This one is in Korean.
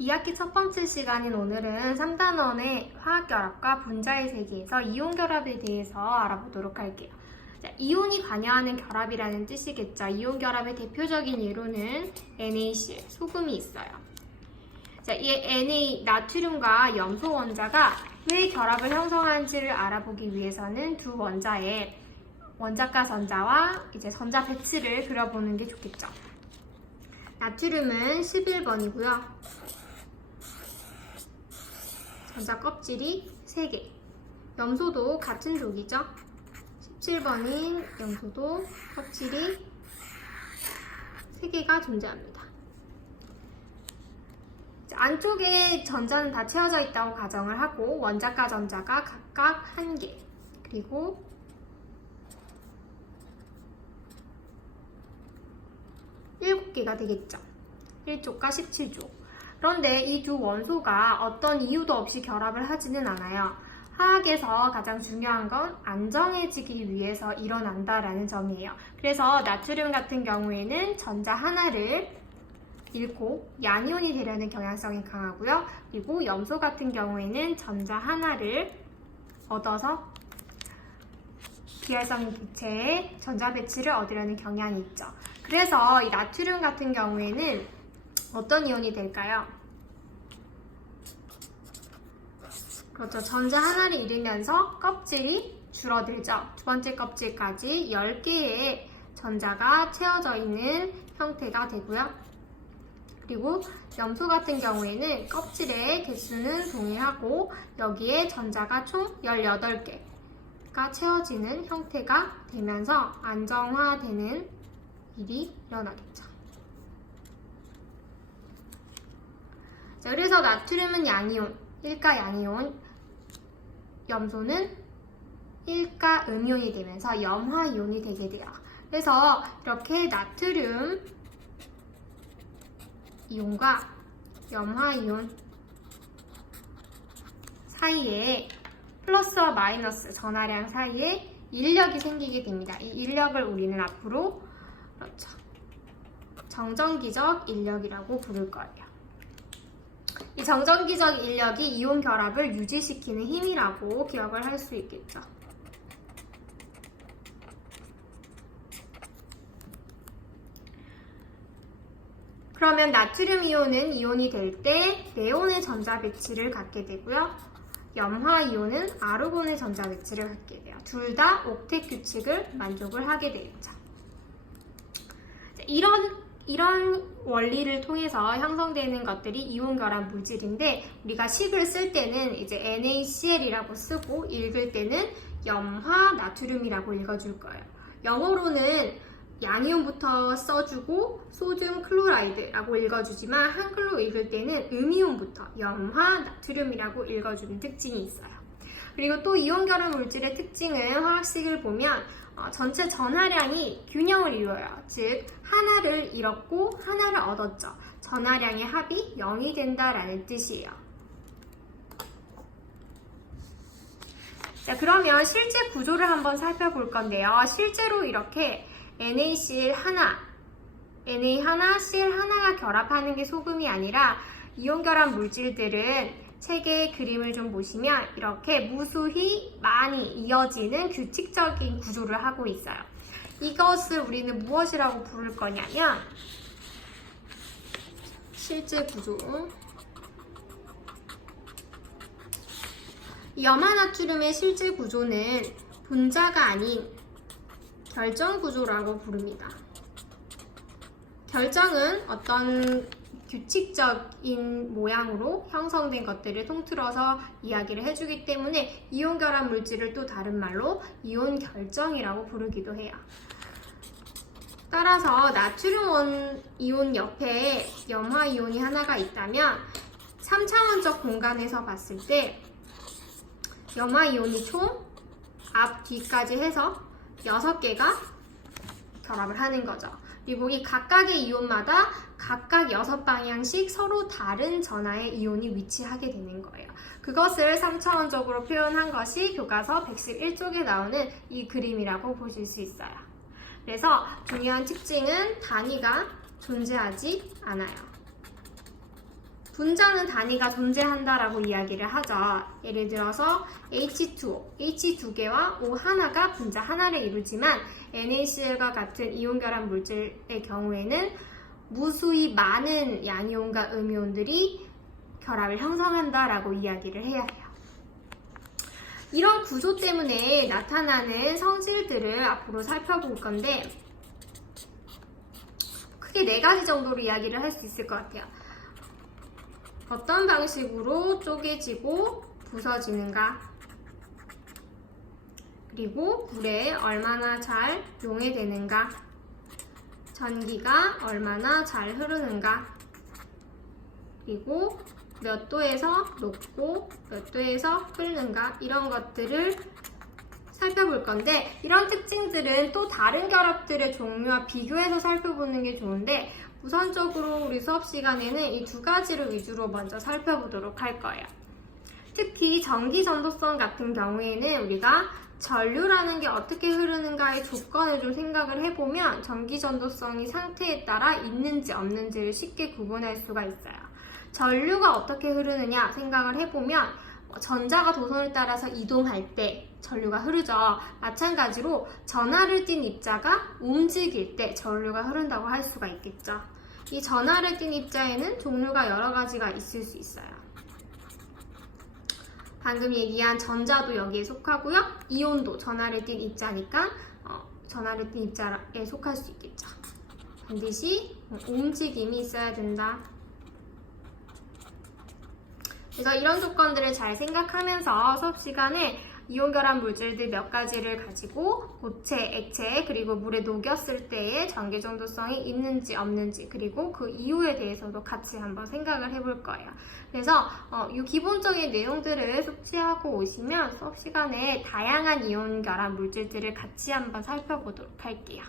2학기 첫 번째 시간인 오늘은 3단원의 화학결합과 분자의 세계에서 이온결합에 대해서 알아보도록 할게요. 자, 이온이 관여하는 결합이라는 뜻이겠죠. 이온결합의 대표적인 예로는 NaCl, 소금이 있어요. 자, 이 Na, 나트륨과 염소 원자가 왜 결합을 형성하는지를 알아보기 위해서는 두 원자의 원자가 전자와 이제 전자 배치를 그려보는 게 좋겠죠. 나트륨은 11번이고요. 전자 껍질이 3개. 염소도 같은 족이죠. 17번인 염소도 껍질이 3개가 존재합니다. 안쪽에 전자는 다 채워져 있다고 가정을 하고 원자가 전자가 각각 1개, 그리고 일곱 개가 되겠죠. 1족과 17족. 그런데 이 두 원소가 어떤 이유도 없이 결합을 하지는 않아요. 화학에서 가장 중요한 건 안정해지기 위해서 일어난다라는 점이에요. 그래서 나트륨 같은 경우에는 전자 하나를 잃고 양이온이 되려는 경향성이 강하고요. 그리고 염소 같은 경우에는 전자 하나를 얻어서 비활성 기체의 전자 배치를 얻으려는 경향이 있죠. 그래서 이 나트륨 같은 경우에는 어떤 이온이 될까요? 그렇죠. 전자 하나를 잃으면서 껍질이 줄어들죠. 두 번째 껍질까지 10개의 전자가 채워져 있는 형태가 되고요. 그리고 염소 같은 경우에는 껍질의 개수는 동일하고 여기에 전자가 총 18개가 채워지는 형태가 되면서 안정화되는 일이 일어나겠죠. 자, 그래서 나트륨은 양이온, 1가 양이온, 염소는 1가 음이온이 되면서 염화이온이 되게 돼요. 그래서 이렇게 나트륨 이온과 염화이온 사이에 플러스와 마이너스 전하량 사이에 인력이 생기게 됩니다. 이 인력을 우리는 앞으로 그렇죠. 정전기적 인력이라고 부를 거예요. 이 정전기적 인력이 이온 결합을 유지시키는 힘이라고 기억을 할 수 있겠죠. 그러면 나트륨 이온은 이온이 될 때 네온의 전자 배치를 갖게 되고요. 염화 이온은 아르곤의 전자 배치를 갖게 돼요. 둘 다 옥텟 규칙을 만족을 하게 되겠죠. 이런 원리를 통해서 형성되는 것들이 이온 결합 물질인데 우리가 식을 쓸 때는 이제 NaCl이라고 쓰고 읽을 때는 염화 나트륨이라고 읽어줄 거예요. 영어로는 양이온부터 써주고 소듐 클로라이드라고 읽어주지만 한글로 읽을 때는 음이온부터 염화 나트륨이라고 읽어주는 특징이 있어요. 그리고 또 이온 결합 물질의 특징은 화학식을 보면 전체 전하량이 균형을 이루어요. 즉 하나를 잃었고 하나를 얻었죠. 전하량의 합이 0이 된다라는 뜻이에요. 자, 그러면 실제 구조를 한번 살펴볼 건데요. 실제로 이렇게 NaCl 하나, Na 하나, Cl 하나가 결합하는 게 소금이 아니라 이온 결합 물질들은 책의 그림을 좀 보시면 이렇게 무수히 많이 이어지는 규칙적인 구조를 하고 있어요. 이것을 우리는 무엇이라고 부를 거냐면 실제 구조. 염화나트륨의 실제 구조는 분자가 아닌 결정 구조라고 부릅니다. 결정은 어떤 규칙적인 모양으로 형성된 것들을 통틀어서 이야기를 해주기 때문에 이온 결합 물질을 또 다른 말로 이온 결정이라고 부르기도 해요. 따라서 나트륨 이온 옆에 염화 이온이 하나가 있다면 3차원적 공간에서 봤을 때 염화 이온이 총 앞, 뒤까지 해서 6개가 결합을 하는 거죠. 그리고 이 각각의 이온마다 각각 6방향씩 서로 다른 전하의 이온이 위치하게 되는 거예요. 그것을 3차원적으로 표현한 것이 교과서 111쪽에 나오는 이 그림이라고 보실 수 있어요. 그래서 중요한 특징은 단위가 존재하지 않아요. 분자는 단위가 존재한다라고 이야기를 하죠. 예를 들어서 H2O, H 두 개와 O 하나가 분자 하나를 이루지만 NaCl과 같은 이온 결합 물질의 경우에는 무수히 많은 양이온과 음이온들이 결합을 형성한다라고 이야기를 해야 해요. 이런 구조 때문에 나타나는 성질들을 앞으로 살펴볼 건데 크게 4가지 정도로 이야기를 할 수 있을 것 같아요. 어떤 방식으로 쪼개지고 부서지는가, 그리고 물에 얼마나 잘 용해되는가, 전기가 얼마나 잘 흐르는가, 그리고 몇 도에서 녹고 몇 도에서 끓는가, 이런 것들을 살펴볼 건데, 이런 특징들은 또 다른 결합들의 종류와 비교해서 살펴보는 게 좋은데 우선적으로 우리 수업 시간에는 이 2가지를 위주로 먼저 살펴보도록 할 거예요. 특히 전기 전도성 같은 경우에는 우리가 전류라는 게 어떻게 흐르는가의 조건을 좀 생각을 해보면 전기 전도성이 상태에 따라 있는지 없는지를 쉽게 구분할 수가 있어요. 전류가 어떻게 흐르느냐 생각을 해보면 전자가 도선을 따라서 이동할 때 전류가 흐르죠. 마찬가지로 전하를 띤 입자가 움직일 때 전류가 흐른다고 할 수가 있겠죠. 이 전하를 띤 입자에는 종류가 여러 가지가 있을 수 있어요. 방금 얘기한 전자도 여기에 속하고요. 이온도 전하를 띤 입자니까 전하를 띤 입자에 속할 수 있겠죠. 반드시 움직임이 있어야 된다. 그래서 이런 조건들을 잘 생각하면서 수업 시간에 이온 결합 물질들 몇 가지를 가지고 고체, 액체, 그리고 물에 녹였을 때의 전기 전도성이 있는지 없는지, 그리고 그 이유에 대해서도 같이 한번 생각을 해볼 거예요. 그래서 이 기본적인 내용들을 숙지하고 오시면 수업 시간에 다양한 이온 결합 물질들을 같이 한번 살펴보도록 할게요.